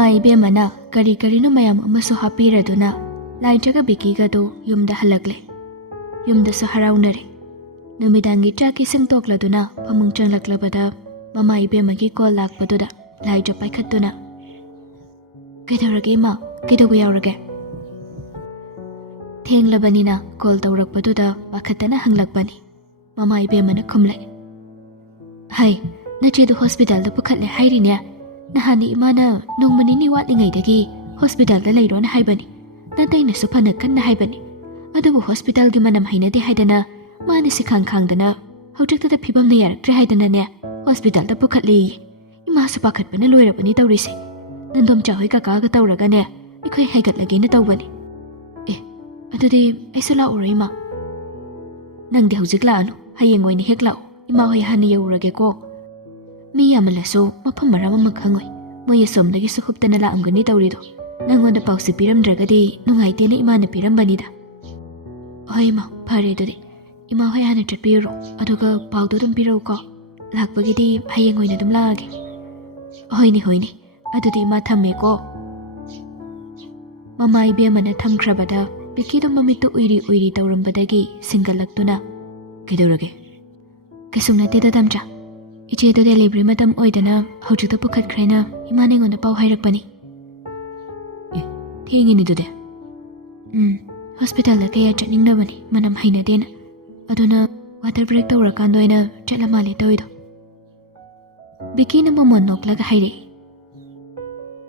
ꯃꯃꯥ ꯏꯕꯦꯝꯃꯅ ꯀꯔꯤ ꯀꯔꯤꯅꯣ ꯃꯌꯥꯝ ꯑꯃꯁꯨ ꯍꯥꯞꯄꯤꯔꯗꯨꯅ ꯂꯥꯏꯖꯒ ꯕꯤꯀꯤꯒꯗꯨ ꯌꯨꯝꯗ ꯍꯜꯂꯛꯂꯦ. ꯌꯨꯝꯗꯁꯨ ꯍꯔꯥꯎꯅꯔꯦ. ꯅꯨꯃꯤꯗꯥꯡꯒꯤ ꯆꯥꯛ ꯏꯁꯤꯡ ꯇꯣꯛꯂꯗꯨꯅ ꯐꯃꯨꯡ ꯆꯪꯂꯛꯂꯕꯗ ꯃꯃꯥ ꯏꯕꯦꯝꯃꯒꯤ ꯀꯣꯜ ꯂꯥꯛꯄꯗꯨꯗ ꯂꯥꯏꯖ ꯄꯥꯏꯈꯠꯇꯨꯅ "ꯀꯩꯗꯧꯔꯒꯦ ꯏꯃꯥ? ꯀꯩꯗꯧꯕ ꯌꯥꯎꯔꯒꯦ?" ꯊꯦꯡꯂꯕꯅꯤꯅ ꯀꯣꯜ ꯇꯧꯔꯛꯄꯗꯨꯗ ꯄꯥꯈꯠꯇꯅ ꯍꯪꯂꯛꯄꯅꯤ. ꯃꯃꯥ ꯏꯕꯦꯝꯃꯅ ꯈꯨꯝꯂꯛꯑꯦ. "ꯍꯩ, ꯅꯆꯦꯗꯨ ꯍꯣꯁꯄꯤꯇꯥꯜꯗ ꯄꯨꯈꯠꯂꯦ ꯍꯥꯏꯔꯤꯅꯦ. ꯅꯍꯥꯟꯗꯤ ꯏꯃꯥꯅ ꯅꯣꯡꯃ ꯅꯤꯅꯤ ꯋꯥꯠꯂꯤꯉꯩꯗꯒꯤ ꯍꯣꯁꯄꯤꯇꯥꯜꯗ ꯂꯩꯔꯣꯅ ꯍꯥꯏꯕꯅꯤ. ꯅꯇꯩꯅꯁꯨ ꯐꯅ ꯀꯟꯅ ꯍꯥꯏꯕꯅꯤ. ꯑꯗꯨꯕꯨ ꯍꯣꯁꯄꯤꯇꯥꯜꯒꯤ ꯃꯅꯝ ꯍꯩꯅꯗꯦ ꯍꯥꯏꯗꯅ ꯃꯥꯅ ꯁꯤꯈꯥꯡ ꯈꯥꯡꯗꯅ ꯍꯧꯖꯤꯛꯇꯗ ꯐꯤꯕꯝꯅ ꯌꯥꯔꯛꯇ꯭ꯔꯦ ꯍꯥꯏꯗꯅꯅꯦ ꯍꯣꯁꯄꯤꯇꯥꯜꯗ ꯄꯨꯈꯠꯂꯦꯌꯦ. ꯏꯃꯥꯁꯨ ꯄꯥꯈꯠꯄꯅ ꯂꯣꯏꯔꯕꯅꯤ ꯇꯧꯔꯤꯁꯦ. ꯅꯟꯗꯣꯝꯆꯥ ꯍꯣꯏ ꯀꯀꯥꯒ ꯇꯧꯔꯒꯅꯦ ꯑꯩꯈꯣꯏ ꯍꯥꯏꯒꯠꯂꯒꯦꯅ ꯇꯧꯕꯅꯤ." "ꯑꯦ, ꯑꯗꯨꯗꯤ ꯑꯩꯁꯨ ꯂꯥꯛꯎꯔꯣ ꯏꯃꯥ?" "ꯅꯪꯗꯤ ꯍꯧꯖꯤꯛ ꯂꯥꯛꯑꯅꯨ. ꯍꯌꯦꯡ ꯑꯣꯏꯅ ꯍꯦꯛ ꯂꯥꯛꯑꯣ. ꯏꯃꯥ ꯍꯣꯏ ꯍꯥꯟꯅ ꯌꯧꯔꯒꯦꯀꯣ. ꯃꯤ ꯌꯥꯝꯃꯜꯂꯁꯨ ꯃꯐꯝ ꯃꯔꯥꯡ ꯑꯃ ꯈꯪꯉꯣꯏ. ꯃꯣꯏ ꯑꯁꯣꯝꯗꯒꯤꯁꯨ ꯍꯨꯞꯇꯅ ꯂꯥꯛꯑꯝꯒꯅꯤ ꯇꯧꯔꯤꯗꯣ. ꯅꯪꯉꯣꯟꯗ ꯄꯥꯎꯁꯤ ꯄꯤꯔꯝꯗ꯭ꯔꯒꯗꯤ ꯅꯨꯡꯉꯥꯏꯇꯦꯅ ꯏꯃꯥꯅ ꯄꯤꯔꯝꯕꯅꯤꯗ." "ꯍꯣꯏ ꯏꯃꯥ, ꯐꯔꯦ ꯑꯗꯨꯗꯤ. ꯏꯃꯥ ꯍꯣꯏ ꯍꯥꯟꯅ ꯆꯠꯄꯤꯔꯨꯔꯣ. ꯑꯗꯨꯒ ꯄꯥꯎꯗꯣ ꯑꯗꯨꯝ ꯄꯤꯔꯛꯎꯀꯣ. ꯂꯥꯛꯄꯒꯤꯗꯤ ꯍꯌꯦꯡ ꯑꯣꯏꯅ ꯑꯗꯨꯝ ꯂꯥꯛꯑꯒꯦ." "ꯍꯣꯏꯅꯦ ꯍꯣꯏꯅꯦ. ꯑꯗꯨꯗꯤ ꯏꯃꯥ ꯊꯝꯃꯦꯀꯣ." ꯃꯃꯥ ꯏꯕꯦꯝꯃꯅ ꯊꯝꯈ꯭ꯔꯕꯗ ꯕꯤꯀꯤꯗꯣ ꯃꯃꯤꯠꯇꯨ ꯎꯏꯔꯤ ꯎꯏꯔꯤ ꯇꯧꯔꯝꯕꯗꯒꯤ ꯁꯤꯡꯒꯠꯂꯛꯇꯨꯅ "ꯀꯩꯗꯧꯔꯒꯦ?" "ꯀꯩꯁꯨꯝ ꯅꯠꯇꯦꯗ ꯇꯝꯆꯥ. ꯏꯆꯦꯗꯣ ꯗꯦꯂꯤꯚꯔꯤ ꯃꯇꯝ ꯑꯣꯏꯗꯅ ꯍꯧꯖꯤꯛꯇ ꯄꯨꯈꯠꯈ꯭ꯔꯦꯅ ꯏꯃꯥꯅ ꯑꯩꯉꯣꯟꯗ ꯄꯥꯎ ꯍꯥꯏꯔꯛꯄꯅꯤ." "ꯑꯦ, ꯊꯦꯡꯉꯤꯅꯦ ꯑꯗꯨꯗꯤ." "ꯍꯣꯁꯄꯤꯇꯥꯜꯗ ꯀꯌꯥ ꯆꯠꯅꯤꯡꯗꯕꯅꯤ, ꯃꯅꯝ ꯍꯩꯅꯗꯦꯅ. ꯑꯗꯨꯅ ꯋꯥꯇꯔ ꯕ꯭ꯔꯦꯛ ꯇꯧꯔꯀꯥꯟꯗ ꯑꯣꯏꯅ ꯆꯠꯂ ꯃꯥꯜꯂꯦ ꯇꯧꯏꯗꯣ." ꯕꯤꯀꯤꯅ ꯃꯃꯣꯟ ꯅꯣꯛꯂꯒ ꯍꯥꯏꯔꯛꯏ.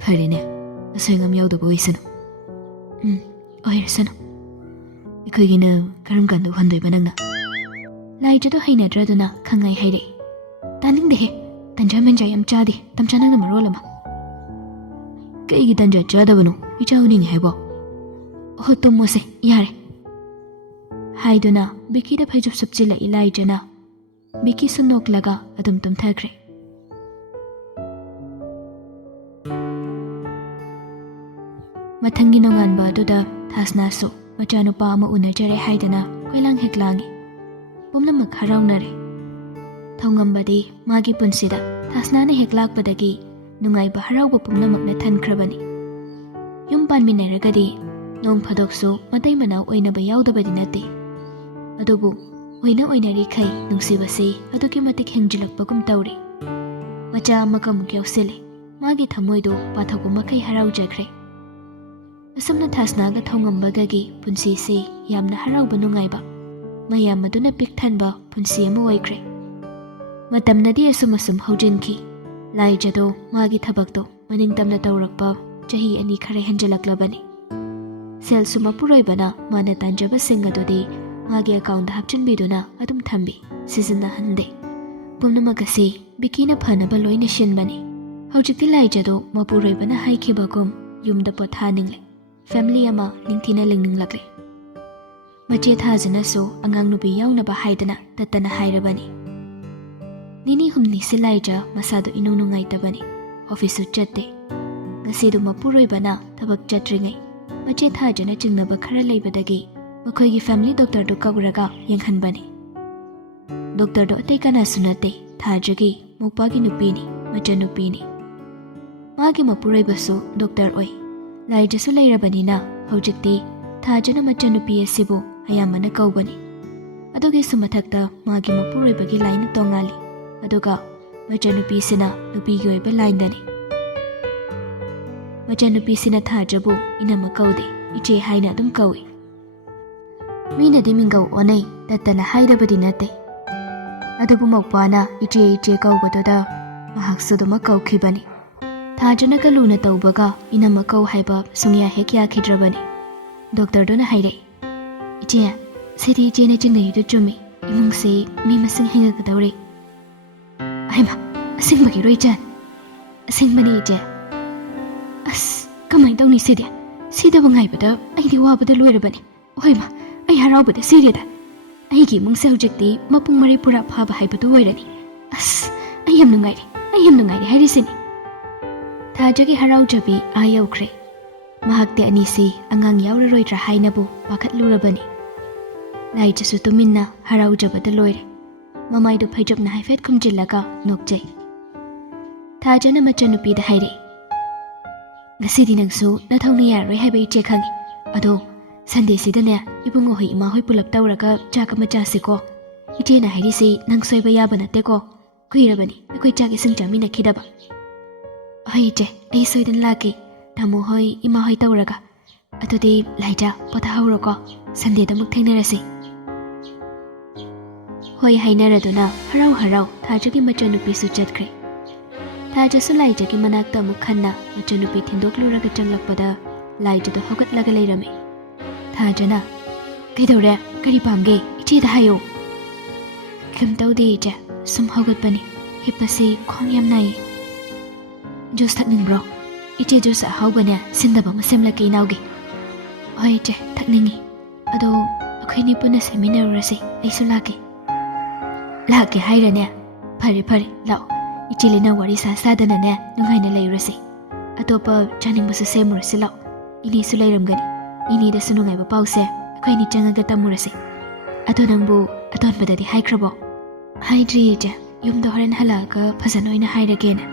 "ꯐꯔꯦꯅꯦ, ꯑꯁꯣꯏ ꯑꯉꯥꯝ ꯌꯥꯎꯗꯕ ꯑꯣꯏꯁꯅꯨ." "ꯑꯣꯏꯔꯁꯅꯨ. ꯑꯩꯈꯣꯏꯒꯤꯅ ꯀꯔꯝ ꯀꯥꯟꯗ ꯎꯍꯟꯗꯣꯏꯕ ꯅꯪꯅ?" ꯂꯥꯏꯖꯗꯣ ꯍꯩꯅꯗ꯭ꯔꯗꯨꯅ ꯈꯪꯉꯥꯏ ꯍꯥꯏꯔꯛꯏ. "ꯇꯥꯅꯤꯡꯗꯦꯍꯦ. ꯇꯟꯖꯥ ꯃꯦꯟꯖꯥ ꯌꯥꯝ ꯆꯥꯗꯦ ꯇꯝꯆꯥ ꯅꯪꯅ ꯃꯔꯣꯜ ꯑꯃ." "ꯀꯩꯒꯤ ꯇꯟꯖꯥ ꯆꯥꯗꯕꯅꯣ? ꯏꯆꯥ ꯎꯅꯤꯡꯉꯦ ꯍꯥꯏꯕꯣ?" "ꯑꯣ, ꯇꯨꯝꯃꯣꯁꯦ ꯌꯥꯔꯦ." ꯍꯥꯏꯗꯨꯅ ꯕꯤꯀꯤꯗ ꯐꯩꯖꯨꯞ ꯁꯨꯞꯆꯤꯜꯂꯛꯏ ꯂꯥꯏꯖꯅ. ꯕꯤꯀꯤꯁꯨ ꯅꯣꯛꯂꯒ ꯑꯗꯨꯝ ꯇꯨꯝꯊꯈ꯭ꯔꯦ꯫ ꯃꯊꯪꯒꯤ ꯅꯣꯡꯉꯥꯟꯕ ꯑꯗꯨꯗ ꯊꯥꯁꯅꯥꯁꯨ ꯃꯆꯥꯅꯨꯄꯥ ꯑꯃ ꯎꯅꯖꯔꯦ ꯍꯥꯏꯗꯅ ꯀꯣꯏꯂꯥꯡ ꯍꯦꯛ ꯂꯥꯡꯉꯤ. ꯄꯨꯝꯅꯃꯛ ꯍꯔꯥꯎꯅꯔꯦ. ꯊꯧꯉꯝꯕꯗꯤ ꯃꯥꯒꯤ ꯄꯨꯟꯁꯤꯗ ꯊꯥꯁꯅꯥꯅ ꯍꯦꯛ ꯂꯥꯛꯄꯗꯒꯤ ꯅꯨꯡꯉꯥꯏꯕ ꯍꯔꯥꯎꯕ ꯄꯨꯝꯅꯃꯛꯅ ꯊꯟꯈ꯭ꯔꯕꯅꯤ. ꯌꯨꯝ ꯄꯥꯟꯃꯤꯟꯅꯔꯒꯗꯤ ꯅꯣꯡ ꯐꯥꯗꯣꯛꯁꯨ ꯃꯇꯩ ꯃꯅꯥꯎ ꯑꯣꯏꯅꯕ ꯌꯥꯎꯗꯕꯗꯤ ꯅꯠꯇꯦ. ꯑꯗꯨꯕꯨ ꯑꯣꯏꯅꯔꯤꯈꯩ ꯅꯨꯡꯁꯤꯕꯁꯤ ꯑꯗꯨꯛꯀꯤ ꯃꯇꯤꯛ ꯍꯦꯟꯖꯤꯜꯂꯛꯄꯒꯨꯝ ꯇꯧꯔꯤ. ꯃꯆꯥ ꯑꯃꯒ ꯑꯃꯨꯛ ꯌꯥꯎꯁꯤꯜꯂꯤ. ꯃꯥꯒꯤ ꯊꯃꯣꯏꯗꯣ ꯄꯥꯊꯣꯛꯄ ꯃꯈꯩ ꯍꯔꯥꯎꯖꯈ꯭ꯔꯦ. ꯑꯁꯨꯝꯅ ꯊꯥꯁꯅꯥꯒ ꯊꯧꯉꯝꯕꯒꯒꯤ ꯄꯨꯟꯁꯤꯁꯤ ꯌꯥꯝꯅ ꯍꯔꯥꯎꯕ ꯅꯨꯡꯉꯥꯏꯕ, ꯃꯌꯥꯝ ꯑꯗꯨꯅ ꯄꯤꯛ ꯊꯟꯕ ꯄꯨꯟꯁꯤ ꯑꯃ ꯑꯣꯏꯈ꯭ꯔꯦ. ꯃꯇꯝꯅꯗꯤ ꯑꯁꯨꯝ ꯍꯧꯖꯤꯟꯈꯤ. ꯂꯥꯏꯖꯗꯣ ꯃꯥꯒꯤ ꯊꯕꯛꯇꯣ ꯃꯅꯤꯡꯇꯝꯅ ꯇꯧꯔꯛꯄ ꯆꯍꯤ 2 ꯈꯔ ꯍꯦꯟꯖꯜꯂꯛꯂꯕꯅꯤ. ꯁꯦꯜꯁꯨ ꯃꯄꯨꯔꯣꯏꯕꯅ ꯃꯥꯅ ꯇꯥꯟꯖꯕꯁꯤꯡ ꯑꯗꯨꯗꯤ ꯃꯥꯒꯤ ꯑꯦꯀꯥꯎꯟꯗ ꯍꯥꯞꯆꯤꯟꯕꯤꯗꯨꯅ ꯑꯗꯨꯝ ꯊꯝꯕꯤ, ꯁꯤꯖꯤꯟꯅꯍꯟꯗꯦ. ꯄꯨꯝꯅꯃꯛ ꯑꯁꯤ ꯕꯤꯀꯤꯅ ꯐꯅꯕ ꯂꯣꯏꯅ ꯁꯤꯟꯕꯅꯤ. ꯍꯧꯖꯤꯛꯇꯤ ꯂꯥꯏꯖꯗꯣ ꯃꯄꯨꯔꯣꯏꯕꯅ ꯍꯥꯏꯈꯤꯕꯒꯨꯝ ꯌꯨꯝꯗ ꯄꯣꯊꯥꯅꯤꯡꯂꯦ. ꯐꯦꯃꯤꯂꯤ ꯑꯃ ꯅꯤꯡꯊꯤꯅ ꯂꯤꯡꯅꯤꯡꯂꯛꯂꯦ. ꯃꯆꯦ ꯊꯥꯖꯅꯁꯨ ꯑꯉꯥꯡ ꯅꯨꯄꯤ ꯌꯥꯎꯅꯕ ꯍꯥꯏꯗꯅ ꯇꯠꯇꯅ ꯍꯥꯏꯔꯕꯅꯤ. ꯅꯤꯅꯤ ꯍꯨꯝꯅꯤꯁꯤ ꯂꯥꯏꯖ ꯃꯁꯥꯗꯣ ꯏꯅꯨꯡ ꯅꯨꯡꯉꯥꯏꯇꯕꯅꯤ. ꯑꯣꯐꯤꯁꯁꯨ ꯆꯠꯇꯦ. ꯉꯁꯤꯗꯣ ꯃꯄꯨꯔꯣꯏꯕꯅ ꯊꯕꯛ ꯆꯠꯇ꯭ꯔꯤꯉꯩ ꯃꯆꯦ ꯊꯥꯖꯅ ꯆꯤꯡꯅꯕ ꯈꯔ ꯂꯩꯕꯗꯒꯤ ꯃꯈꯣꯏꯒꯤ ꯐꯦꯃꯤꯂꯤ ꯗꯣꯛꯇꯔꯗꯨ ꯀꯧꯔꯒ ꯌꯦꯡꯍꯟꯕꯅꯤ. ꯗꯣꯛꯇꯔꯗꯣ ꯑꯇꯩ ꯀꯅꯥꯁꯨ ꯅꯠꯇꯦ, ꯊꯥꯖꯒꯤ ꯃꯧꯄꯥꯒꯤ ꯅꯨꯄꯤꯅꯤ, ꯃꯆꯟꯅꯨꯄꯤꯅꯤ. ꯃꯥꯒꯤ ꯃꯄꯨꯔꯣꯏꯕꯁꯨ ꯗꯣꯛꯇꯔ ꯑꯣꯏ. ꯂꯥꯏꯖꯁꯨ ꯂꯩꯔꯕꯅꯤꯅ ꯍꯧꯖꯤꯛꯇꯤ ꯊꯥꯖꯅ ꯃꯆꯟꯅꯨꯄꯤ ꯑꯁꯤꯕꯨ ꯑꯌꯥꯝꯕꯅ ꯀꯧꯕꯅꯤ. ꯑꯗꯨꯒꯤꯁꯨ ꯃꯊꯛꯇ ꯃꯥꯒꯤ ꯃꯄꯨꯔꯣꯏꯕꯒꯤ ꯂꯥꯏꯟꯅ ꯇꯣꯡꯉꯥꯜꯂꯤ. ꯑꯗꯨꯒ ꯃꯆꯟꯅꯨꯄꯤꯁꯤꯅ ꯅꯨꯄꯤꯒꯤ ꯑꯣꯏꯕ ꯂꯥꯏꯟꯗꯅꯤ. ꯃꯆꯟꯅꯨꯄꯤꯁꯤꯅ ꯊꯥꯖꯕꯨ ꯏꯅꯝꯃ ꯀꯧꯗꯦ, ꯏꯆꯦ ꯍꯥꯏꯅ ꯑꯗꯨꯝ ꯀꯧꯏ. ꯃꯤꯅꯗꯤ ꯃꯤꯡꯒꯧ ꯑꯣꯟꯅꯩ, ꯇꯠꯇꯅ ꯍꯥꯏꯗꯕꯗꯤ ꯅꯠꯇꯦ. ꯑꯗꯨꯕꯨ ꯃꯧꯄꯥꯅ ꯏꯆꯦ ꯀꯧꯕꯗꯨꯗ ꯃꯍꯥꯛꯁꯨ ꯑꯗꯨꯃꯛ ꯀꯧꯈꯤꯕꯅꯤ. ꯊꯥꯖꯅꯒ ꯂꯨꯅ ꯇꯧꯕꯒ ꯏꯅꯝꯃ ꯀꯧ ꯍꯥꯏꯕ ꯁꯨꯡꯌꯥ ꯍꯦꯛ ꯌꯥꯈꯤꯗ꯭ꯔꯕꯅꯤ. ꯗꯣꯛꯇꯔꯗꯨꯅ ꯍꯥꯏꯔꯛꯏ. "ꯏꯆꯦ, ꯁꯤꯗꯤ ꯏꯆꯦꯅ ꯆꯤꯡꯅꯔꯤꯗꯨ ꯆꯨꯝꯃꯤ. ꯏꯃꯨꯡꯁꯤ ꯃꯤ ꯃꯁꯤꯡ ꯍꯦꯟꯒꯠꯀꯗꯧꯔꯤ." "ꯍꯩꯃꯥ, ꯑꯁꯦꯡꯕꯒꯤꯔꯣ ꯏꯆꯦ?" "ꯑꯁꯦꯡꯕꯅꯤ ꯏꯆꯦ." "ꯑꯁ, ꯀꯃꯥꯏꯅ ꯇꯧꯅꯤ ꯁꯤꯗꯤ? ꯁꯤꯗꯕ ꯉꯥꯏꯕꯗ ꯑꯩꯗꯤ ꯋꯥꯕꯗ ꯂꯣꯏꯔꯕꯅꯤ. ꯍꯣꯏꯃꯥ, ꯑꯩ ꯍꯔꯥꯎꯕꯗ ꯁꯤꯔꯦꯗ. ꯑꯩꯒꯤ ꯏꯃꯨꯡꯁꯦ ꯍꯧꯖꯤꯛꯇꯤ ꯃꯄꯨꯡ ꯃꯔꯩ ꯄꯨꯔꯥ ꯐꯥꯕ ꯍꯥꯏꯕꯗꯨ ꯑꯣꯏꯔꯅꯤ. ꯑꯁ, ꯑꯩ ꯌꯥꯝ ꯅꯨꯡꯉꯥꯏꯔꯦ ꯍꯥꯏꯔꯤꯁꯤꯅꯤ." ꯊꯥꯖꯒꯤ ꯍꯔꯥꯎꯖꯕꯤ ꯌꯧꯈ꯭ꯔꯦ. ꯃꯍꯥꯛꯇꯤ ꯑꯅꯤꯁꯤ ꯑꯉꯥꯡ ꯌꯥꯎꯔꯔꯣꯏꯗ꯭ꯔꯥ ꯍꯥꯏꯅꯕꯨ ꯄꯥꯈꯠꯂꯨꯔꯕꯅꯤ. ꯂꯥꯏꯖꯁꯨ ꯇꯨꯃꯤꯟꯅ ꯍꯔꯥꯎꯖꯕꯗ ꯂꯣꯏꯔꯦ. ꯃꯃꯥꯏꯗꯨ ꯐꯩꯖꯨꯞꯅ ꯍꯥꯏꯐꯦꯠ ꯈꯨꯝꯖꯤꯜꯂꯒ ꯅꯣꯛꯆꯩ. ꯊꯥꯖꯅ ꯃꯆꯟꯅꯨꯄꯤꯗ ꯍꯥꯏꯔꯛꯏ. Ngasi nangsu nathongna yaroi haiba iche khangi. Ado Sunday sidane ibungo hoi ima hoi pulap tauraga chaka macha siko. Iche na hairi si nang soiba yaba natte ko. Kuirabani akoi chake sing chamina khidaba. Hoi iche ai soidan laki. Tamu hoi ima hoi tauraga. Adudi laija pota hauro ko. Sunday da muk thainarasi. Hoi hainaraduna harau harau thajagi machanupi su chatkre. Thajasu laijagi manakta amuk khanna machanupi thindokhluraga changlakpada laijadu hogatlaga leirame. Thajana kaidore kari pamge iche da hayo. Kim tawde iche sum hogatpani hipasi khong yam nai. Juice thakningbro iche juice ahawbane sindaba masemlake inauge. Hoi iche thakningi ado akhaini puna seminarurasi aisu lake. Lake hairane phare phare lao ichilina wari sa sadana ne nunghaina leirasi atopa chaning basu semurasi lao ini su leiramgani ini da sunungai ba pause akhaini changaga tamurasi ato nangbu aton badadi haikrabo haidri je yumda horen halaga phajanoina hairagena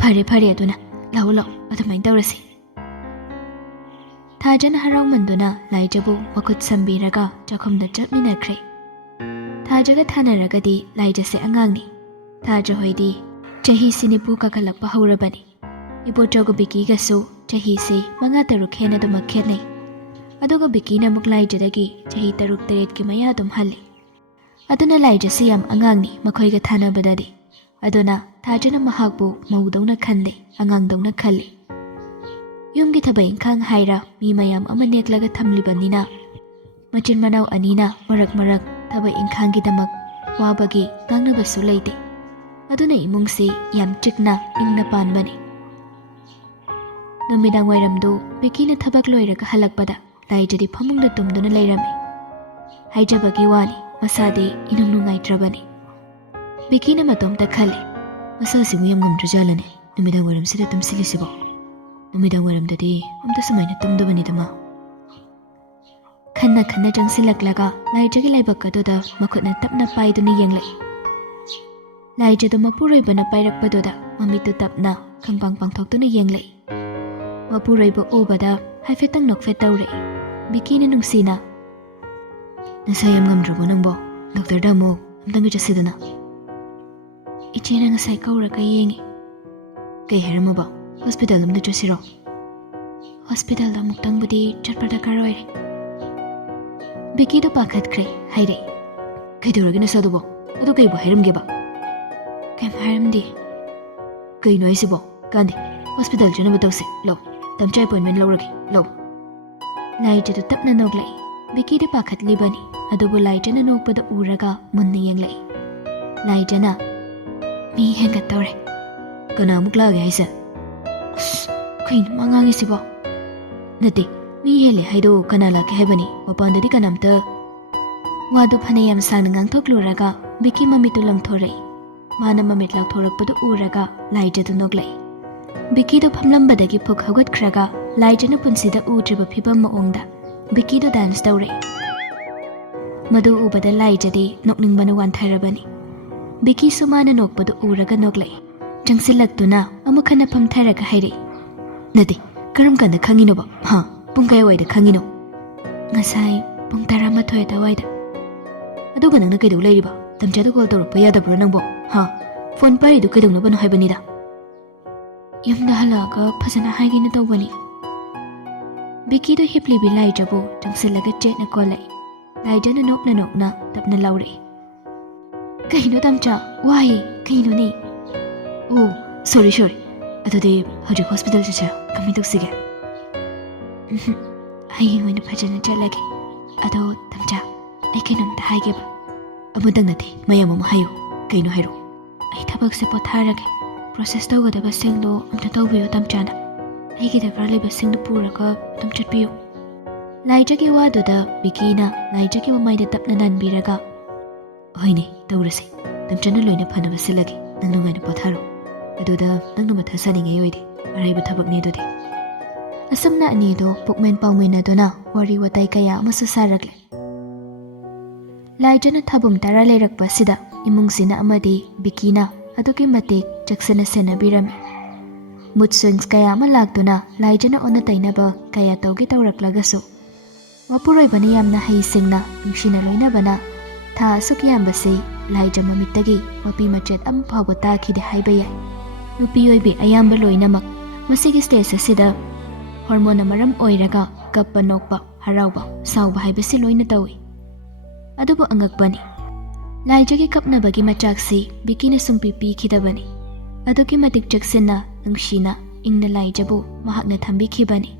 phare phare aduna lao lao atomai tawrasi Thajana harau manduna laijabu makut sambiraga chakhomda chapminakre Thajaga thanaragadi laijase angangni Thaja hoidi chahi sinipu kakalakpa haurabani Ipo chogo biki gasu chahi si manga taruk hena duma khenai Aduga biki na muk laijadagi chahi taruk taret ki maya dum halli Aduna laijase yam angangni makhoiga thanabadadi Aduna Thajana mahakbu maudawna khande angangdawna khalli Yumgi thabai inkhang haira mi mayam ama neklaga thamlibanina Machin manau anina marak marak thabai inkhangi damak wabagi ngangnabasu leite Aduna imungsi yam chikna ingna panbani Numidang wairamdu bikina thabak loiraga halakpada laijadi phamungda tumduna leirame Haijabagi wani masade inungnungaitrabani Bikina matomta khale masasi muyam ngamdrajalane numidang wairamsida tumsilisibo Numidang wairamdadi amta sumaina tumdabani dama Khanna khanna jangsilaklaga laijagi laibakadoda makhutna tapna paiduna yenglai Laijadu mapuroibana pairakpadoda mamitu tapna khangpang pangthoktuna yenglai Mapuroiba ubada haifetang nokfet tawre bikina nungsina Nasayam ngamdrabo nangbo Dr. Damu amtanga jasidana Ichena ngasai kauraga yengi Kay haramaba hospital amda jasiro Hospital da muktangbudi chatpada karoire Bikido pakhatkre haire Kaiduraga nasadubo adu kaibo hairamgeba Kem haramdi Kaino aisibo kandi hospital janaba tawse lo tamcha appointment lawragi lo Laijadu tapna noglai Bikida pakhatlibani adubu laijana nokpada uraga munna yenglai Laijana mi hengattawre Kana amuk lage haise Kaino mangangisibo Nati mi hele haido kana lake haibani mapandadi kanamta Wadu phanayam sangna ngangthokluraga Biki mamitu langthorai Mana mamit lakthorakpadu uraga laijadu noglai Bikido phamlambadagi phuk haugatkhraga laijana punsida udriba phibam maongda Bikido dance tawre Madu ubada laijadi nokningbana wanthairabani Biki sumana nokpadu uraga noglai Jangsilaktuna amukhana phamthairaga haire Nadi karam kanda khangino ba ha pung kaya waida khangino Ngasai pung 12 tawaida Aduga nangna kaidu leiriba tamchada call tawrakpa yadabra nangbo ha phone paridu kaidongnabano haibanida Yumda halaga phajana haigina tawbani Bikido hiplibi laijabu jangsilaga chetna kolai Laijana nokna tapna laurei Kaino tamcha wai kaino ni Oh sorry Adudi hojik hospital chachira kami tuksige Hai waina phajana chalage Ado tamcha ai kainomta haigeba Amudang nati mayamama hayo kaino hairo Ai thabakse potharage process tawgadaba singdo amta tawbiyo tamchana Aigidabra leba singdo puraga tam chatpiyo Laijagi waduda bikina laijagi wamaida tapna nanbiraga Hoine tawrasi tamchana loina phanaba silage nangnungaina potharo Aduda nangna matha saningai oide araiba thabakni adudi Asamna anido pukmen pawminaduna wari watai kaya amasu saragle Laijana thabum tara leirakpa sida imungsina amadi bikina aduki matik jaksana senabirame ꯃꯨꯠ swings ꯀꯌꯥ ꯑꯃ ꯂꯥꯛꯇꯨꯅ ꯂꯥꯏꯖꯅ ꯑꯣꯟꯅ ꯇꯩꯅꯕ ꯀꯌꯥ ꯇꯧꯒꯦ ꯇꯧꯔꯛꯂꯒꯁꯨ ꯃꯄꯨꯔꯣꯏꯕꯅ ꯌꯥꯝꯅ ꯍꯩꯁꯤꯡꯅ ꯅꯨꯡꯁꯤꯅ ꯂꯣꯏꯅꯕꯅ ꯊꯥ ꯑꯁꯨꯛ ꯌꯥꯝꯕꯁꯤ ꯂꯥꯏꯖ ꯃꯃꯤꯠꯇꯒꯤ ꯃꯄꯤ ꯃꯆꯦꯠ ꯑꯃ ꯐꯥꯎꯕ ꯇꯥꯈꯤꯗꯦ ꯍꯥꯏꯕ ꯌꯥꯏ꯫ ꯅꯨꯄꯤ ꯑꯣꯏꯕꯤ ꯑꯌꯥꯝꯕ ꯂꯣꯏꯅꯃꯛ ꯃꯁꯤꯒꯤ ꯁ꯭ꯇꯦꯖ ꯑꯁꯤꯗ ꯍꯣꯔꯃꯣꯟꯅ ꯃꯔꯝ ꯑꯣꯏꯔꯒ ꯀꯞꯄ ꯅꯣꯛꯄ ꯍꯔꯥꯎꯕ ꯁꯥꯎꯕ ꯍꯥꯏꯕꯁꯤ ꯂꯣꯏꯅ ꯇꯧꯏ꯫ ꯑꯗꯨꯕꯨ ꯑꯉꯛꯄꯅꯤ, ꯂꯥꯏꯖꯒꯤ ꯀꯞꯅꯕꯒꯤ ꯃꯆꯥꯛꯁꯤ ꯕꯤꯀꯤꯅ ꯁꯨꯡꯄꯤ ꯄꯤꯈꯤꯗꯕꯅꯤ꯫ ꯑꯗꯨꯛꯀꯤ ꯃꯇꯤꯛ ꯆꯦꯛꯁꯤꯟꯅ ꯅꯨꯡꯁꯤꯅ ꯏꯪꯅ ꯂꯥꯏꯖꯕꯨ ꯃꯍꯥꯛꯅ ꯊꯝꯕꯤꯈꯤꯕꯅꯤ꯫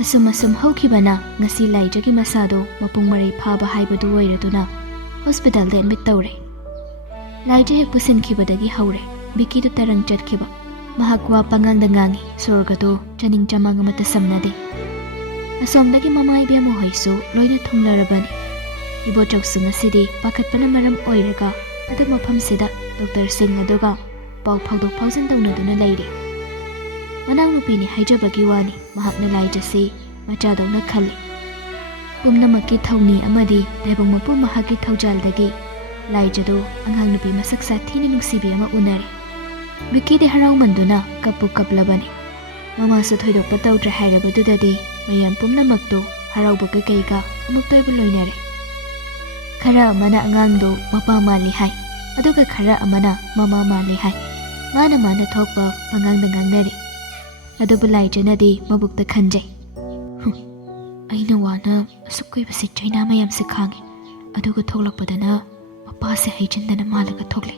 ꯑꯁꯨꯝ ꯍꯧꯈꯤꯕꯅ ꯉꯁꯤ ꯂꯥꯏꯖꯒꯤ ꯃꯁꯥꯗꯣ ꯃꯄꯨꯡ ꯃꯔꯩ ꯐꯥꯕ ꯍꯥꯏꯕꯗꯨ ꯑꯣꯏꯔꯗꯨꯅ ꯍꯣꯁꯄꯤꯇꯥꯜꯗ ꯑꯦꯗꯃꯤꯠ ꯇꯧꯔꯦ꯫ ꯂꯥꯏꯖ ꯍꯦꯛ ꯄꯨꯁꯤꯟꯈꯤꯕꯗꯒꯤ ꯍꯧꯔꯦ ꯕꯤꯀꯤꯗꯨ ꯇꯔꯪ ꯆꯠꯈꯤꯕ꯫ ꯃꯍꯥꯛ ꯋꯥ ꯄꯉꯥꯡꯗ ꯉꯥꯡꯏ, ꯁꯣꯔꯒꯗꯣ ꯆꯥꯅꯤꯡ ꯆꯃꯥꯡ ꯑꯃꯠꯇ ꯁꯝꯅꯗꯦ꯫ ꯑꯁꯣꯝꯗꯒꯤ ꯃꯃꯥ ꯏꯕꯦꯝꯃꯍꯣꯏꯁꯨ ꯂꯣꯏꯅ ꯊꯨꯡꯂꯔꯕꯅꯤ꯫ ꯏꯕꯣꯆꯧꯁꯨ ꯉꯁꯤꯗꯤ ꯄꯥꯈꯠꯄꯅ ꯃꯔꯝ ꯑꯣꯏꯔꯒ ꯑꯗꯨ ꯃꯐꯝꯁꯤꯗ ꯗꯣꯛꯇꯔꯁꯤꯡ ꯑꯗꯨꯒ ꯄꯥꯎ ꯐꯥꯎꯗꯣꯛ ꯐꯥꯎꯖꯤꯟ ꯇꯧꯅꯗꯨꯅ ꯂꯩꯔꯤ꯫ ꯃꯅꯥꯎꯅꯨꯄꯤꯅꯤ ꯍꯥꯏꯖꯕꯒꯤ ꯋꯥꯅꯤ ꯃꯍꯥꯛꯅ ꯂꯥꯏꯖꯁꯤ ꯃꯆꯥꯗꯧꯅ ꯈꯜꯂꯤ꯫ ꯄꯨꯝꯅꯃꯛꯀꯤ ꯊꯧꯅꯤ ꯑꯃꯗꯤ ꯇꯥꯏꯕꯪ ꯃꯄꯨ ꯃꯍꯥꯛꯀꯤ ꯊꯧꯖꯥꯜꯗꯒꯤ ꯂꯥꯏꯖꯗꯨ ꯑꯉꯥꯡ ꯅꯨꯄꯤ ꯃꯁꯛ ꯁꯥꯊꯤꯅ ꯅꯨꯡꯁꯤꯕꯤ ꯑꯃ ꯎꯅꯔꯦ꯫ ꯕꯤꯀꯤꯗꯤ ꯍꯔꯥꯎꯃꯟꯗꯨꯅ ꯀꯞꯄꯨ ꯀꯞꯂꯕꯅꯤ꯫ ꯃꯃꯥꯁꯨ ꯊꯣꯏꯗꯣꯛꯄ ꯇꯧꯗ꯭ꯔꯦ ꯍꯥꯏꯔꯕꯗꯨꯗꯗꯤ ꯃꯌꯥꯝ ꯄꯨꯝꯅꯃꯛꯇꯨ ꯍꯔꯥꯎꯕꯒ ꯀꯩꯒ ꯑꯃꯨꯛꯇꯣꯏꯕ ꯂꯣꯏꯅꯔꯦ꯫ ꯈꯔ ꯑꯃꯅ ꯑꯉꯥꯡꯗꯨ ꯃꯄꯥ ꯃꯥꯜꯂꯤ ꯍꯥꯏ, ꯑꯗꯨꯒ ꯈꯔ ꯑꯃꯅ ꯃꯃꯥ ꯃꯥꯜꯂꯤ ꯍꯥꯏ꯫ ꯃꯥꯅ ꯊꯣꯛꯄ ꯄꯉꯥꯡꯗ ꯉꯥꯡꯅꯔꯤ꯫ ꯑꯗꯨꯕꯨ ꯂꯥꯏꯖꯅꯗꯤ ꯃꯕꯨꯛꯇ ꯈꯟꯖꯩ, ꯑꯩꯅ ꯋꯥꯅ ꯑꯁꯨꯛ ꯀꯨꯏꯕꯁꯤ ꯆꯩꯅꯥ ꯃꯌꯥꯝꯁꯦ ꯈꯥꯡꯉꯤ, ꯑꯗꯨꯒ ꯊꯣꯛꯂꯛꯄꯗꯅ ꯃꯄꯥꯁꯦ ꯍꯩꯖꯤꯟꯗꯅ ꯃꯥꯜꯂꯒ ꯊꯣꯛꯂꯦ,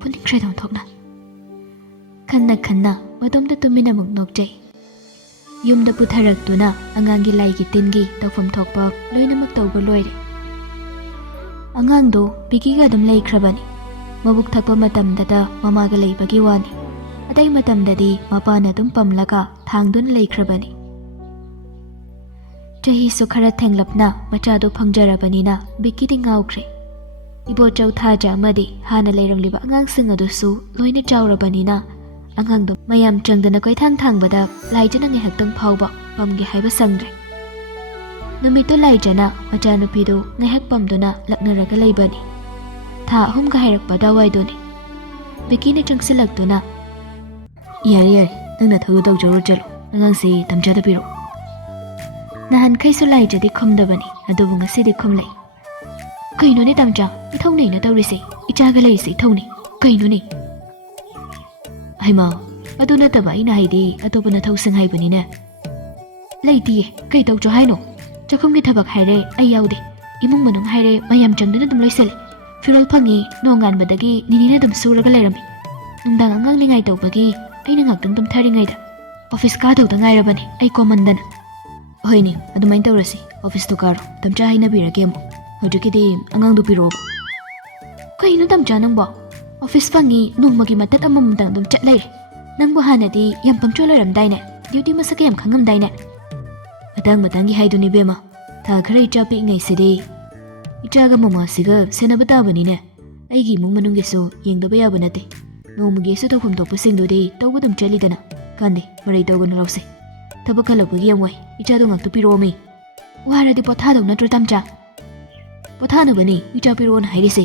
ꯄꯨꯅꯤꯡꯈ꯭ꯔꯦꯗ ꯑꯣꯟꯊꯣꯛꯅ꯫ ꯈꯟꯅ ꯃꯇꯣꯝꯇ ꯇꯨꯃꯤꯟꯅ ꯑꯃꯨꯛ ꯅꯣꯛꯆꯩ꯫ ꯌꯨꯝꯗ ꯄꯨꯊꯔꯛꯇꯨꯅ ꯑꯉꯥꯡꯒꯤ ꯂꯥꯏꯒꯤ ꯇꯤꯟꯒꯤ ꯇꯧꯐꯝ ꯊꯣꯛꯄ ꯂꯣꯏꯅꯃꯛ ꯇꯧꯕ ꯂꯣꯏꯔꯦ꯫ ꯑꯉꯥꯡꯗꯣ ꯕꯤꯀꯤꯒ ꯑꯗꯨꯝ ꯂꯩꯈ꯭ꯔꯕꯅꯤ꯫ ꯃꯕꯨꯛ ꯊꯛꯄ ꯃꯇꯝꯗꯇ ꯃꯃꯥꯒ ꯂꯩꯕꯒꯤ ꯋꯥꯅꯤ, ꯑꯇꯩ ꯃꯇꯝꯗꯗꯤ ꯃꯄꯥꯅ ꯑꯗꯨꯝ ꯄꯝꯂꯒ ꯊꯥꯡꯗꯨꯅ ꯂꯩꯈ꯭ꯔꯕꯅꯤ꯫ ꯆꯍꯤꯁꯨ ꯈꯔ ꯊꯦꯡꯂꯞꯅ ꯃꯆꯥꯗꯣ ꯐꯪꯖꯔꯕꯅꯤꯅ ꯕꯤꯀꯤꯗꯤ ꯉꯥꯎꯈ꯭ꯔꯦ꯫ ꯏꯕꯣꯆꯧ ꯊꯥꯖ ꯑꯃꯗꯤ ꯍꯥꯟꯅ ꯂꯩꯔꯝꯂꯤꯕ ꯑꯉꯥꯡꯁꯤꯡ ꯑꯗꯨꯁꯨ ꯂꯣꯏꯅ ꯆꯥꯎꯔꯕꯅꯤꯅ ꯑꯉꯥꯡꯗꯣ ꯃꯌꯥꯝ ꯆꯪꯗꯅ ꯀꯣꯏꯊꯥꯡ ꯊꯥꯡꯕꯗ ꯂꯥꯏꯖꯅ ꯉꯥꯏꯍꯥꯛꯇꯪ ꯐꯥꯎꯕ ꯄꯝꯒꯦ ꯍꯥꯏꯕ ꯁꯪꯗ꯭ꯔꯦ꯫ ꯅꯨꯃꯤꯠꯇꯨ ꯂꯥꯏꯖꯅ ꯃꯆꯥꯅꯨꯄꯤꯗꯨ ꯉꯥꯏꯍꯥꯛ ꯄꯝꯗꯨꯅ ꯂꯛꯅꯔꯒ ꯂꯩꯕꯅꯤ꯫ ꯊꯥ 3ꯒ ꯍꯥꯏꯔꯛꯄ ꯑꯗꯨꯋꯥꯏꯗꯨꯅꯤ꯫ ꯕꯤꯀꯤꯅ ꯆꯪꯁꯤꯜꯂꯛꯇꯨꯅ, ꯌꯥꯔꯦ ꯅꯪꯅ ꯊꯧꯗꯣ ꯇꯧꯖꯔꯣ, ꯆꯠꯂꯣ, ꯑꯉꯥꯡꯁꯤ ꯇꯝꯆꯥꯗ ꯄꯤꯔꯛꯑꯣ꯫ ꯅꯍꯥꯟꯈꯩꯁꯨ ꯂꯥꯏꯖꯗꯤ ꯈꯨꯝꯗꯕꯅꯤ, ꯑꯗꯨꯕꯨ ꯉꯁꯤꯗꯤ ꯈꯨꯝꯂꯛꯏ꯫ ꯀꯩꯅꯣꯅꯦ ꯇꯝꯆꯥ, ꯏꯊꯧꯅꯩꯅ ꯇꯧꯔꯤꯁꯦ, ꯏꯆꯥꯒ ꯂꯩꯔꯤꯁꯦ ꯏꯊꯧꯅꯩ, ꯀꯩꯅꯣꯅꯦ? ꯍꯩꯃꯥ, ꯑꯗꯨ ꯅꯠꯇꯕ ꯑꯩꯅ ꯍꯥꯏꯗꯤ ꯑꯇꯣꯞꯄ ꯅꯊꯧꯁꯤꯡ ꯍꯥꯏꯕꯅꯤꯅꯦ꯫ ꯂꯩꯇꯤꯌꯦ, ꯀꯩ ꯇꯧꯖꯣ ꯍꯥꯏꯅꯣ? ꯆꯥꯛꯈꯨꯝꯒꯤ ꯊꯕꯛ ꯍꯥꯏꯔꯦ ꯑꯩ ꯌꯥꯎꯗꯦ, ꯏꯃꯨꯡ ꯃꯅꯨꯡ ꯍꯥꯏꯔꯦ ꯃꯌꯥꯝ ꯆꯪꯗꯨꯅ ꯑꯗꯨꯝ ꯂꯣꯏꯁꯤꯜꯂꯦ꯫ ꯐꯤꯔꯣꯜ ꯐꯪꯉꯤ ꯅꯣꯡꯉꯥꯟꯕꯗꯒꯤ ꯅꯤꯅꯦꯅ ꯑꯗꯨꯝ ꯁꯨꯔꯒ ꯂꯩꯔꯝꯃꯤ꯫ ꯅꯨꯡꯗꯥꯡ ꯑꯉꯥꯡ ꯅꯤꯡꯉꯥꯏ ꯇꯧꯕꯒꯤ ꯑꯩꯅ ꯉꯥꯛꯇꯪ ꯇꯨꯝꯊꯔꯤꯉꯩꯗ ꯑꯣꯐꯤꯁ ꯀꯥꯗꯧꯗ ꯉꯥꯏꯔꯕꯅꯤ ꯑꯩ ꯀꯣꯃꯟꯗꯅ꯫ ꯍꯣꯏꯅꯦ, ꯑꯗꯨꯃꯥꯏꯅ ꯇꯧꯔꯁꯤ, ꯑꯣꯐꯤꯁꯇꯨ ꯀꯥꯔꯣ, ꯇꯝꯆꯥ ꯍꯥꯏꯅꯕꯤꯔꯒꯦ ꯑꯃꯨꯛ꯫ ꯍꯧꯖꯤꯛꯀꯤꯗꯤ ꯑꯉꯥꯡꯗꯨ ꯄꯤꯔꯛꯑꯣꯕ꯫ ꯀꯩꯅꯣ ꯇꯝꯆꯥ ꯅꯪꯕꯣ? ꯑꯣꯐꯤꯁ ꯐꯪꯉꯤ ꯅꯣꯡꯃꯒꯤ ꯃꯇꯠ ꯑꯃꯃꯝꯇꯪ ꯑꯗꯨꯝ ꯆꯠ ꯂꯩꯔꯦ꯫ ꯅꯪꯕꯨ ꯍꯥꯟꯅꯗꯤ ꯌꯥꯝ ꯄꯪꯆꯣꯏ ꯑꯣꯏꯔꯝꯗꯥꯏꯅꯦ, ꯗ꯭ꯌꯨꯇꯤ ꯃꯁꯛꯀ ꯌꯥꯝ ꯈꯪꯉꯝꯗꯥꯏꯅꯦ꯫ ꯃꯇꯥꯡꯒꯤ ꯍꯥꯏꯗꯨꯅꯤ ꯕꯦꯝꯃ, ꯊꯥ ꯈꯔ ꯏꯆꯥ ꯄꯤꯛꯏꯉꯩꯁꯤꯗꯤ ꯏꯆꯥꯒ ꯃꯃꯥꯁꯤꯒ ꯁꯦꯟꯅꯕ ꯇꯥꯕꯅꯤꯅꯦ꯫ ꯑꯩꯒꯤ ꯏꯃꯨꯡ ꯃꯅꯨꯡꯒꯤꯁꯨ ꯌꯦꯡꯗꯕ ꯌꯥꯕ ꯅꯠꯇꯦ꯫ ꯅꯣꯡꯃꯒꯤꯁꯨ ꯇꯧꯐꯝ ꯊꯣꯛꯄꯁꯤꯡꯗꯨꯗꯤ ꯇꯧꯕ ꯑꯗꯨꯝ ꯆꯠꯂꯤꯗꯅ꯫ ꯀꯥꯟꯗꯦ, ꯃꯔꯩ ꯇꯧꯒꯅꯨ ꯂꯧꯁꯦ꯫ ꯊꯕꯛ ꯍꯜꯂꯛꯄꯒꯤ ꯌꯥꯝ ꯋꯥꯏ, ꯏꯆꯥꯗꯣ ꯉꯥꯛꯇ ꯄꯤꯔꯛꯑꯣꯃꯤ꯫ ꯋꯥꯔꯗꯤ ꯄꯣꯊꯥꯗꯧ ꯅꯠꯇ꯭ꯔꯣ ꯇꯝꯆꯥ? ꯄꯣꯊꯥꯅꯕꯅꯤ ꯏꯆꯥ ꯄꯤꯔꯛꯑꯣꯅ ꯍꯥꯏꯔꯤꯁꯦ꯫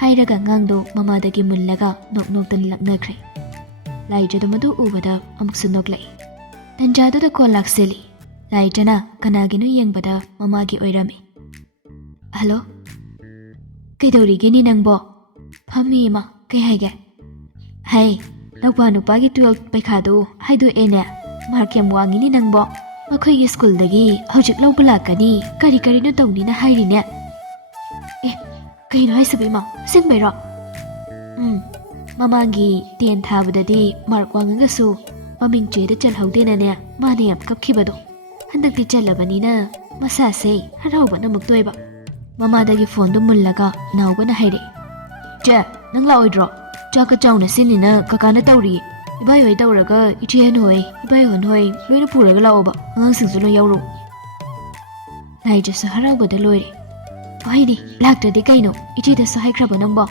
ꯍꯥꯏꯔꯒ ꯑꯉꯥꯡꯗꯣ ꯃꯃꯥꯗꯒꯤ ꯃꯨꯜꯂꯒ ꯅꯣꯛꯅꯣꯛꯇꯅ ꯂꯛꯅꯈ꯭ꯔꯦ꯫ ꯂꯥꯏꯖꯗꯣ ꯃꯗꯨ ꯎꯕꯗ ꯑꯃꯨꯛꯁꯨ ꯅꯣꯛꯂꯛꯏ꯫ ꯇꯟꯖꯥꯗꯨꯗ ꯀꯣꯜ ꯂꯥꯛꯁꯤꯜꯂꯤ꯫ ꯂꯥꯏꯖꯅ ꯀꯅꯥꯒꯤꯅꯣ ꯌꯦꯡꯕꯗ ꯃꯃꯥꯒꯤ ꯑꯣꯏꯔꯝꯃꯤ꯫ ꯍꯜꯂꯣ, ꯀꯩꯗꯧꯔꯤꯒꯦꯅꯤ ꯅꯪꯕꯣ? ꯐꯝꯃꯤ ꯏꯃꯥ, ꯀꯩ ꯍꯥꯏꯒꯦ? ꯍꯩ, ꯅꯧꯄꯥ ꯅꯨꯄꯥꯒꯤ 12 ꯄꯩꯈꯥꯗꯨ ꯍꯥꯏꯗꯣꯛꯑꯦꯅꯦ, ꯃꯥꯔꯛ ꯌꯥꯝ ꯋꯥꯡꯉꯤꯅꯤ ꯅꯪꯕꯣ꯫ ꯃꯈꯣꯏꯒꯤ ꯁ꯭ꯀꯨꯜꯗꯒꯤ ꯍꯧꯖꯤꯛ ꯂꯧꯕ ꯂꯥꯛꯀꯅꯤ, ꯀꯔꯤꯅꯣ ꯇꯧꯅꯤꯅ ꯍꯥꯏꯔꯤꯅꯦ꯫ ꯑꯦ, ꯀꯩꯅꯣ ꯍꯥꯏꯁꯤꯕꯨ ꯏꯃꯥ, ꯑꯁꯦꯡꯕꯩꯔꯣ? ꯃꯃꯥꯡꯒꯤ 10 ꯊꯥꯕꯗꯗꯤ ꯃꯥꯔꯛ ꯋꯥꯡꯉꯒꯁꯨ ꯃꯃꯤꯡ ꯆꯦꯗ ꯆꯜꯍꯧꯗꯦꯅꯅꯦ ꯃꯥꯅ ꯌꯥꯝ ꯀꯞꯈꯤꯕꯗꯣ꯫ ꯍꯟꯗꯛꯇꯤ ꯆꯜꯂꯕꯅꯤꯅ ꯃꯁꯥꯁꯦ ꯍꯔꯥꯎꯕꯅ ꯑꯃꯨꯛ ꯇꯣꯏꯕ꯫ ꯃꯃꯥꯗꯒꯤ ꯐꯣꯟꯗꯨ ꯃꯨꯜꯂꯒ ꯅꯥꯎꯕꯅ ꯍꯥꯏꯔꯛꯏ꯫ ꯆꯦ, ꯅꯪ ꯂꯥꯛꯑꯣꯏꯗ꯭ꯔꯣ? ꯆꯥꯛꯀ ꯆꯥꯎꯅ ꯁꯤꯟꯅꯤꯅ ꯀꯀꯥꯅ ꯇꯧꯔꯤꯌꯦ꯫ ꯏꯕꯥꯏꯍꯣꯏ ꯇꯧꯔꯒ ꯏꯆꯦꯍꯟ ꯍꯣꯏ, ꯏꯕꯥꯏꯍꯣꯟ ꯍꯣꯏ ꯂꯣꯏꯅ ꯄꯨꯔꯒ ꯂꯥꯛꯑꯣꯕ, ꯑꯉꯥꯡꯁꯤꯡꯁꯨ ꯂꯣꯏ ꯌꯥꯎꯔꯨ꯫ ꯂꯥꯏꯖꯁꯨ ꯍꯔꯥꯎꯕꯗ ꯂꯣꯏꯔꯦ꯫ ꯍꯣꯏꯅꯦ, ꯂꯥꯛꯇ꯭ꯔꯗꯤ ꯀꯩꯅꯣ, ꯏꯆꯦꯗꯁꯨ ꯍꯥꯏꯈ꯭ꯔꯕ ꯅꯪꯕꯣ?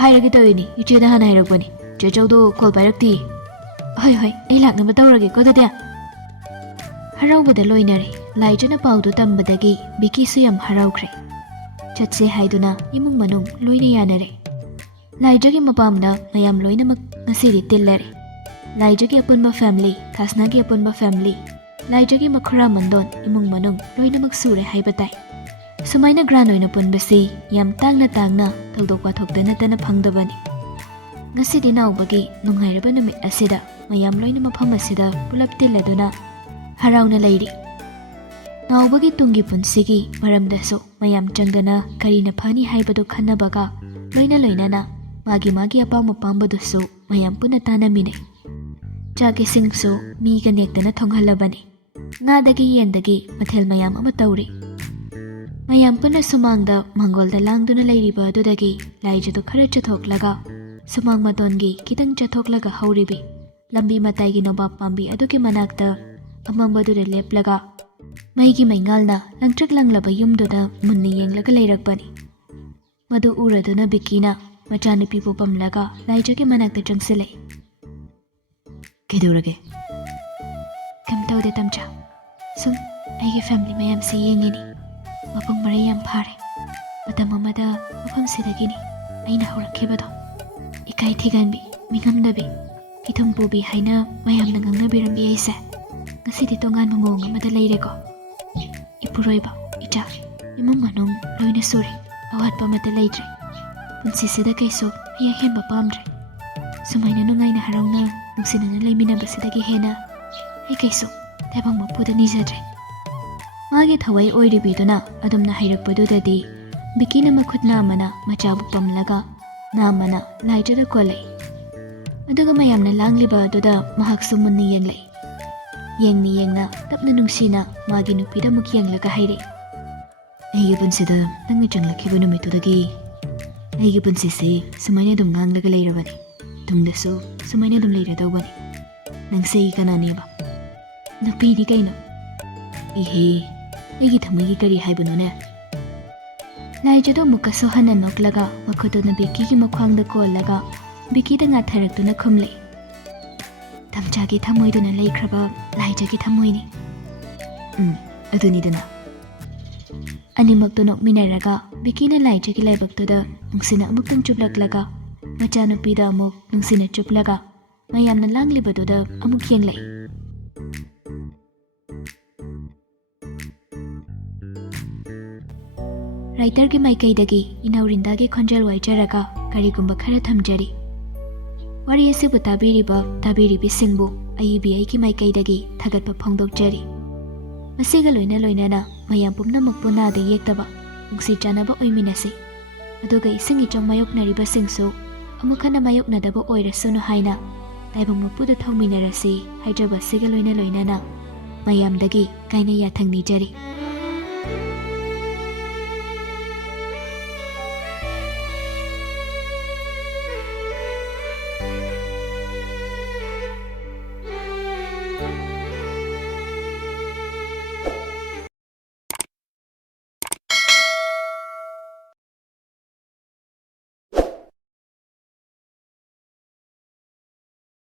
ꯍꯥꯏꯔꯒꯦ ꯇꯧꯔꯤꯅꯤ, ꯏꯆꯦꯗ ꯍꯥꯟꯅ ꯍꯥꯏꯔꯛꯄꯅꯤ, ꯆꯦꯆꯧꯗꯣ ꯀꯣꯜ ꯄꯥꯏꯔꯛꯇꯦ꯫ ꯍꯣꯏ, ꯑꯩ ꯂꯥꯛꯅꯕ ꯇꯧꯔꯒꯦꯀꯣ ꯑꯗꯨꯗꯤ꯫ ꯍꯔꯥꯎꯕꯗ ꯂꯣꯏꯅꯔꯦ꯫ ꯂꯥꯏꯖꯅ ꯄꯥꯎꯗꯨ ꯇꯝꯕꯗꯒꯤ ꯕꯤꯀꯤꯁꯨ ꯌꯥꯝ ꯍꯔꯥꯎꯈ꯭ꯔꯦ꯫ ꯆꯠꯁꯦ ꯍꯥꯏꯗꯨꯅ ꯏꯃꯨꯡ ꯃꯅꯨꯡ ꯂꯣꯏꯅ ꯌꯥꯅꯔꯦ꯫ ꯂꯥꯏꯖꯒꯤ ꯃꯄꯥꯝꯗ ꯃꯌꯥꯝ ꯂꯣꯏꯅꯃꯛ ꯉꯁꯤꯗꯤ ꯇꯤꯜꯂꯔꯦ꯫ ꯂꯥꯏꯖꯒꯤ ꯑꯄꯨꯟꯕ ꯐꯦꯃꯤꯂꯤ, ꯊꯥꯁꯅꯥꯒꯤ ꯑꯄꯨꯟꯕ ꯐꯦꯃꯤꯂꯤ, ꯂꯥꯏꯖꯒꯤ ꯃꯈꯨꯔꯥ ꯃꯟꯗꯣꯟ ꯏꯃꯨꯡ ꯃꯅꯨꯡ ꯂꯣꯏꯅꯃꯛ ꯁꯨꯔꯦ ꯍꯥꯏꯕ ꯇꯥꯏ꯫ ꯁꯨꯃꯥꯏꯅ ꯒ꯭ꯔꯥꯟ ꯑꯣꯏꯅ ꯄꯨꯟꯕꯁꯤ ꯌꯥꯝ ꯇꯥꯡꯅ ꯊꯧꯗꯣꯛ ꯋꯥꯊꯣꯛꯇ ꯅꯠꯇꯅ ꯐꯪꯗꯕꯅꯤ꯫ ꯉꯁꯤꯗꯤ ꯅꯥꯎꯕꯒꯤ ꯅꯨꯡꯉꯥꯏꯔꯕ ꯅꯨꯃꯤꯠ ꯑꯁꯤꯗ ꯃꯌꯥꯝ ꯂꯣꯏꯅ ꯃꯐꯝ ꯑꯁꯤꯗ ꯄꯨꯂꯞ ꯇꯤꯜꯂꯗꯨꯅ ꯍꯔꯥꯎꯅ ꯂꯩꯔꯤ꯫ ꯅꯥꯎꯕꯒꯤ ꯇꯨꯡꯒꯤ ꯄꯨꯟꯁꯤꯒꯤ ꯃꯔꯝꯗꯁꯨ ꯃꯌꯥꯝ ꯆꯪꯗꯅ ꯀꯔꯤꯅ ꯐꯅꯤ ꯍꯥꯏꯕꯗꯨ ꯈꯟꯅꯕꯒ ꯂꯣꯏꯅꯅ ꯃꯥꯒꯤ ꯑꯄꯥꯝ ꯑꯄꯥꯝꯕꯗꯨꯁꯨ ꯃꯌꯥꯝ ꯄꯨꯟꯅ ꯇꯥꯟꯅꯃꯤꯟꯅꯩ꯫ ꯆꯥꯛ ꯏꯁꯤꯡꯁꯨ ꯃꯤꯒ ꯅꯦꯛꯇꯅ ꯊꯣꯡꯍꯜꯂꯕꯅꯤ꯫ ꯉꯥꯗꯒꯤ ꯌꯦꯟꯗꯒꯤ ꯃꯊꯦꯜ ꯃꯌꯥꯝ ꯑꯃ ꯇꯧꯔꯤ꯫ ꯃꯌꯥꯝ ꯄꯨꯟꯅ ꯁꯨꯃꯥꯡꯗ ꯃꯥꯡꯒꯣꯜꯗ ꯂꯥꯡꯗꯨꯅ ꯂꯩꯔꯤꯕ ꯑꯗꯨꯗꯒꯤ ꯂꯥꯏꯖꯗꯨ ꯈꯔ ꯆꯠꯊꯣꯛꯂꯒ ꯁꯨꯃꯥꯡ ꯃꯇꯣꯟꯒꯤ ꯈꯤꯇꯪ ꯆꯠꯊꯣꯛꯂꯒ ꯍꯧꯔꯤꯕꯤ ꯂꯝꯕꯤ ꯃꯇꯥꯏꯒꯤ ꯅꯣꯕꯥꯞ ꯄꯥꯝꯕꯤ ꯑꯗꯨꯒꯤ ꯃꯅꯥꯛꯇ ꯑꯃꯝꯕꯗꯨꯗ ꯂꯦꯞꯂꯒ ꯃꯩꯒꯤ ꯃꯩꯉꯥꯜꯅ ꯂꯪꯇ꯭ꯔꯤꯛ ꯂꯪꯂꯕ ꯌꯨꯝꯗꯨꯗ ꯃꯨꯟꯅ ꯌꯦꯡꯂꯒ ꯂꯩꯔꯛꯄꯅꯤ꯫ ꯃꯗꯨ ꯎꯔꯗꯨꯅ ꯕꯤꯛꯀꯤꯅ ꯃꯆꯥꯅꯨꯄꯤꯕꯨ ꯄꯝꯂꯒ ꯂꯥꯏꯖꯒꯤ ꯃꯅꯥꯛꯇ ꯆꯪꯁꯤꯜꯂꯛꯏ꯫ ꯀꯩꯗꯧꯔꯒꯦ? ꯀꯩꯝ ꯇꯧꯗꯦ ꯇꯝꯆꯥ, ꯁꯨꯝ ꯑꯩꯒꯤ ꯐꯦꯃꯤꯂꯤ ꯃꯌꯥꯝꯁꯦ ꯌꯦꯡꯉꯤꯅꯤ꯫ ꯃꯄꯨꯡ ꯃꯔꯩ ꯌꯥꯝ ꯐꯥꯔꯦ꯫ ꯃꯇꯝ ꯑꯃꯗ ꯃꯐꯝꯁꯤꯗꯒꯤꯅꯤ ꯑꯩꯅ ꯍꯧꯔꯛꯈꯤꯕꯗꯣ꯫ ꯏꯀꯥꯏ ꯊꯤꯒꯥꯟꯕꯤ, ꯃꯤꯉꯝꯗꯕꯤ, ꯏꯊꯨꯝ ꯄꯨꯕꯤ ꯍꯥꯏꯅ ꯃꯌꯥꯝꯅ ꯉꯥꯡꯅꯕꯤꯔꯝꯕꯤ ꯑꯩꯁꯦ ꯉꯁꯤꯗꯤ ꯇꯣꯉꯥꯟꯕ ꯃꯑꯣꯡ ꯑꯃꯗ ꯂꯩꯔꯦꯀꯣ꯫ ꯏꯄꯨꯔꯣꯏꯕ, ꯏꯆꯥ, ꯏꯃꯨꯡ ꯃꯅꯨꯡ ꯂꯣꯏꯅ ꯁꯨꯔꯦ, ꯑꯋꯥꯠꯄ ꯑꯃꯠꯇ ꯂꯩꯇ꯭ꯔꯦ꯫ ꯄꯨꯟꯁꯤꯁꯤꯗ ꯀꯩꯁꯨ ꯍꯦꯛ ꯍꯦꯟꯕ ꯄꯥꯝꯗ꯭ꯔꯦ꯫ ꯁꯨꯃꯥꯏꯅ ꯅꯨꯡꯉꯥꯏꯅ ꯍꯔꯥꯎꯅ ꯅꯨꯡꯁꯤꯅꯅ ꯂꯩꯃꯤꯟꯅꯕꯁꯤꯗꯒꯤ ꯍꯦꯟꯅ ꯑꯩ ꯀꯩꯁꯨ ꯇꯥꯏꯕꯪ ꯃꯄꯨꯗ ꯅꯤꯖꯗ꯭ꯔꯦ꯫ ꯃꯥꯒꯤ ꯊꯋꯥꯏ ꯑꯣꯏꯔꯤꯕꯤꯗꯨꯅ ꯑꯗꯨꯝꯅ ꯍꯥꯏꯔꯛꯄꯗꯨꯗꯗꯤ ꯕꯤꯛꯀꯤꯅ ꯃꯈꯨꯠ ꯅꯥꯝꯃꯅ ꯃꯆꯥꯕꯨ ꯄꯝꯂꯒ ꯅꯥꯝꯃꯅ ꯂꯥꯏꯖꯗ ꯀꯣꯜꯂꯛꯏ꯫ ꯑꯗꯨꯒ ꯃꯌꯥꯝꯅ ꯂꯥꯡꯂꯤꯕ ꯑꯗꯨꯗ ꯃꯍꯥꯛꯁꯨ ꯃꯨꯟꯅ ꯌꯦꯡꯂꯛꯏ꯫ ꯌꯦꯡꯅ ꯇꯞꯅ ꯅꯨꯡꯁꯤꯅ ꯃꯥꯒꯤ ꯅꯨꯄꯤꯗ ꯑꯃꯨꯛ ꯌꯦꯡꯂꯒ ꯍꯥꯏꯔꯛꯏ꯫ ꯑꯩꯒꯤ ꯄꯨꯟꯁꯤꯗ ꯅꯪꯅ ꯆꯪꯂꯛꯈꯤꯕ ꯅꯨꯃꯤꯠꯇꯨꯗꯒꯤ ꯑꯩꯒꯤ ꯄꯨꯟꯁꯤꯁꯦ ꯁꯨꯃꯥꯏꯅ ꯑꯗꯨꯝ ꯉꯥꯡꯂꯒ ꯂꯩꯔꯕꯅꯤ꯫ ꯇꯨꯡꯗꯁꯨ ꯁꯨꯃꯥꯏꯅ ꯑꯗꯨꯝ ꯂꯩꯔꯗꯧꯕꯅꯤ꯫ ꯅꯪꯁꯦ ꯑꯩꯒꯤ ꯀꯅꯥꯅꯦꯕ? ꯅꯨꯄꯤꯅꯤ ꯀꯩꯅꯣ꯫ ꯏꯍꯦ, ꯑꯩꯒꯤ ꯊꯃꯣꯏꯒꯤ ꯀꯔꯤ ꯍꯥꯏꯕꯅꯣꯅꯦ? ꯂꯥꯏꯖꯗꯣ ꯑꯃꯨꯛꯀꯁꯨ ꯍꯟꯅ ꯅꯣꯛꯂꯒ ꯃꯈꯨꯠꯇꯨꯅ ꯕꯤꯛꯀꯤꯒꯤ ꯃꯈ꯭ꯋꯥꯡꯗ ꯀꯣꯜꯂꯒ ꯕꯤꯛꯀꯤꯗ ꯉꯥꯊꯔꯛꯇꯨꯅ ꯈꯨꯝꯂꯛꯏ꯫ ꯇꯝꯆꯥꯒꯤ ꯊꯃꯣꯏꯗꯨꯅ ꯂꯩꯈ꯭ꯔꯕ ꯂꯥꯏꯖꯒꯤ ꯊꯃꯣꯏꯅꯤ꯫ ꯑꯗꯨꯅꯤꯗꯅ꯫ ꯑꯅꯤꯃꯛꯇꯨ ꯅꯣꯛꯃꯤꯟꯅꯔꯒ ꯕꯤꯛꯀꯤꯅ ꯂꯥꯏꯖꯒꯤ ꯂꯥꯏꯕꯛꯇꯨꯗ ꯅꯨꯡꯁꯤꯅ ꯑꯃꯨꯛꯇꯪ ꯆꯨꯞꯂꯛꯂꯒ ꯃꯆꯥꯅꯨꯄꯤꯗ ꯑꯃꯨꯛ ꯅꯨꯡꯁꯤꯅ ꯆꯨꯞꯂꯒ ꯃꯌꯥꯝꯅ ꯂꯥꯡꯂꯤꯕꯗꯨꯗ ꯑꯃꯨꯛ ꯌꯦꯡꯂꯛꯏ꯫ ꯔꯥꯏꯇꯔꯒꯤ ꯃꯥꯏꯀꯩꯗꯒꯤ ꯏꯅꯥꯎꯔꯤꯟꯗꯥꯒꯤ ꯈꯣꯟꯖꯦꯜ ꯋꯥꯏꯖꯔꯒ ꯀꯔꯤꯒꯨꯝꯕ ꯈꯔ ꯊꯝꯖꯔꯤ꯫ ꯋꯥꯔꯤ ꯑꯁꯤꯕꯨ ꯇꯥꯕꯤꯔꯤꯕꯁꯤꯡꯕꯨ ꯑꯏꯕꯤ ꯑꯩꯒꯤ ꯃꯥꯏꯀꯩꯗꯒꯤ ꯊꯥꯒꯠꯄ ꯐꯣꯡꯗꯣꯛꯆꯔꯤ꯫ ꯃꯁꯤꯒ ꯂꯣꯏꯅꯅ ꯃꯌꯥꯝ ꯄꯨꯝꯅꯃꯛꯄꯨ ꯅꯥꯗ ꯌꯦꯛꯇꯕ ꯅꯨꯡꯁꯤ ꯆꯥꯟꯅꯕ ꯑꯣꯏꯃꯤꯟꯅꯁꯤ, ꯑꯗꯨꯒ ꯏꯁꯤꯡ ꯏꯆꯥꯎ ꯃꯥꯌꯣꯛꯅꯔꯤꯕꯁꯤꯡꯁꯨ ꯑꯃꯨꯛ ꯍꯟꯅ ꯃꯥꯌꯣꯛꯅꯗꯕ ꯑꯣꯏꯔꯁꯅꯨ ꯍꯥꯏꯅ ꯇꯥꯏꯕꯪ ꯃꯄꯨꯗ ꯊꯧꯃꯤꯟꯅꯔꯁꯤ ꯍꯥꯏꯖꯕ ꯑꯁꯤꯒ ꯂꯣꯏꯅꯅ ꯃꯌꯥꯝꯗꯒꯤ ꯀꯥꯏꯅ ꯌꯥꯊꯪ ꯅꯤꯖꯔꯤ꯫